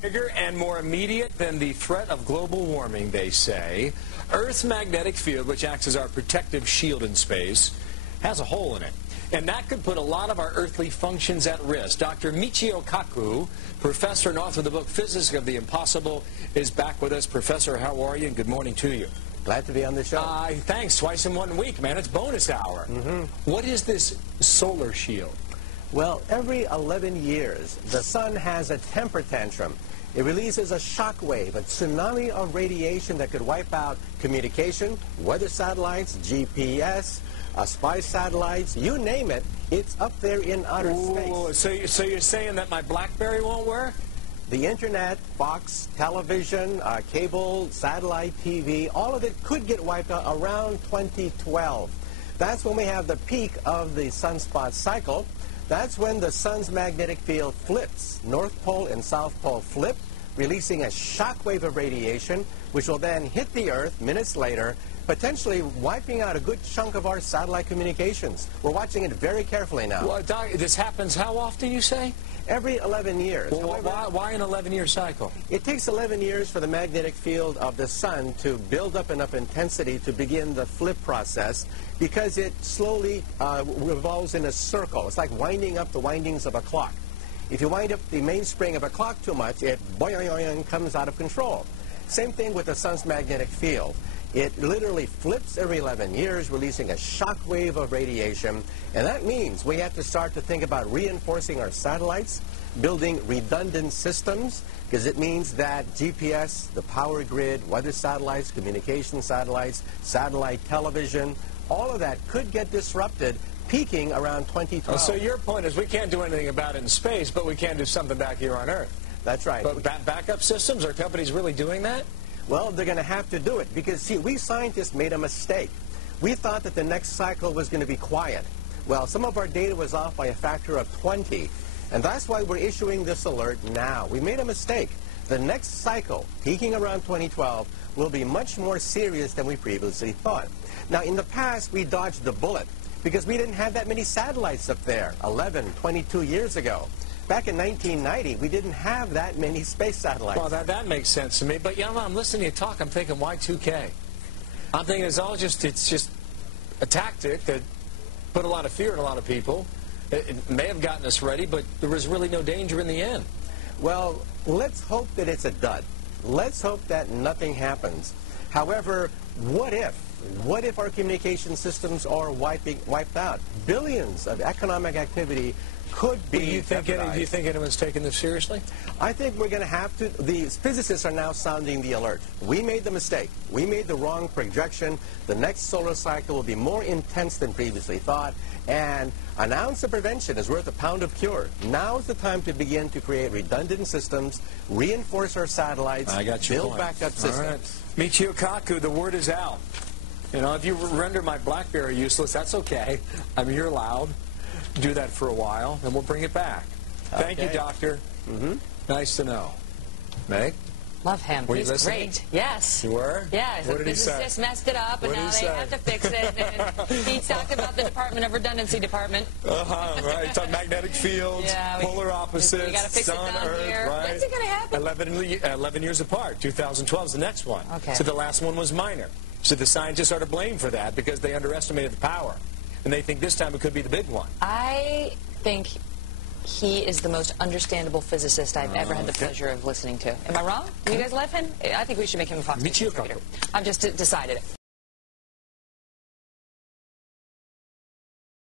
Bigger and more immediate than the threat of global warming, they say. Earth's magnetic field, which acts as our protective shield in space, has a hole in it. And that could put a lot of our earthly functions at risk. Dr. Michio Kaku, professor and author of the book Physics of the Impossible, is back with us. Professor, how are you? And good morning to you. Glad to be on the show. Thanks. Twice in 1 week, man. It's bonus hour. What is this solar shield? Well, every 11 years, the sun has a temper tantrum. It releases a shock wave, a tsunami of radiation that could wipe out communication, weather satellites, GPS, spy satellites, you name it, it's up there in outer space. So you're saying that my BlackBerry won't work? The internet, Foxx, television, cable, satellite TV, all of it could get wiped out around 2012. That's when we have the peak of the sunspot cycle. That's when the sun's magnetic field flips. North Pole and South Pole flip, releasing a shock wave of radiation, which will then hit the Earth minutes later, potentially wiping out a good chunk of our satellite communications. We're watching it very carefully now. Well, Doc, this happens how often, you say? Every 11 years. Well, However, why an 11-year cycle? It takes 11 years for the magnetic field of the sun to build up enough intensity to begin the flip process, because it slowly revolves in a circle. It's like winding up the windings of a clock. If you wind up the mainspring of a clock too much, it boing, comes out of control. Same thing with the sun's magnetic field. It literally flips every 11 years, releasing a shock wave of radiation. And that means we have to start to think about reinforcing our satellites, building redundant systems, because it means that GPS, the power grid, weather satellites, communication satellites, satellite television, all of that could get disrupted, peaking around 2012. So your point is we can't do anything about it in space, but we can do something back here on Earth. That's right. But backup systems, are companies really doing that? Well, they're going to have to do it because, see, we scientists made a mistake. We thought that the next cycle was going to be quiet. Well, some of our data was off by a factor of 20, and that's why we're issuing this alert now. We made a mistake. The next cycle, peaking around 2012, will be much more serious than we previously thought. Now, in the past, we dodged the bullet because we didn't have that many satellites up there 11, 22 years ago. Back in 1990, we didn't have that many space satellites. Well, that makes sense to me. But, you know, I'm listening to you talk, I'm thinking, why 2K? I'm thinking it's just a tactic that put a lot of fear in a lot of people. It may have gotten us ready, but there was really no danger in the end. Well, let's hope that it's a dud. Let's hope that nothing happens. However, what if? What if our communication systems are wiped out? Billions of economic activity could be jeopardized. Do you think anyone's taking this seriously? I think we're going to have to. The physicists are now sounding the alert. We made the mistake. We made the wrong projection. The next solar cycle will be more intense than previously thought. And an ounce of prevention is worth a pound of cure. Now is the time to begin to create redundant systems, reinforce our satellites, build backup systems. All right. Michio Kaku, the word is out. You know, if you render my BlackBerry useless, that's okay. I mean, you're allowed. Do that for a while, and we'll bring it back. Okay. Thank you, Doctor. Nice to know. Meg? Love him. Were you He's listening? Great. Yes. You were? Yeah. What did he say? Physicists messed it up, and now they have to fix it. And he talked about the Department of Redundancy Department. Right. He's talking magnetic fields, polar opposites, we gotta fix sun, it down Earth, here. right? When's it going to happen? 11 years apart. 2012 is the next one. Okay. So the last one was minor. So the scientists are to blame for that because they underestimated the power. And they think this time it could be the big one. I think he is the most understandable physicist I've ever had the pleasure of listening to. Am I wrong? Do you guys love him? I think we should make him a Foxx contributor. I've just decided it.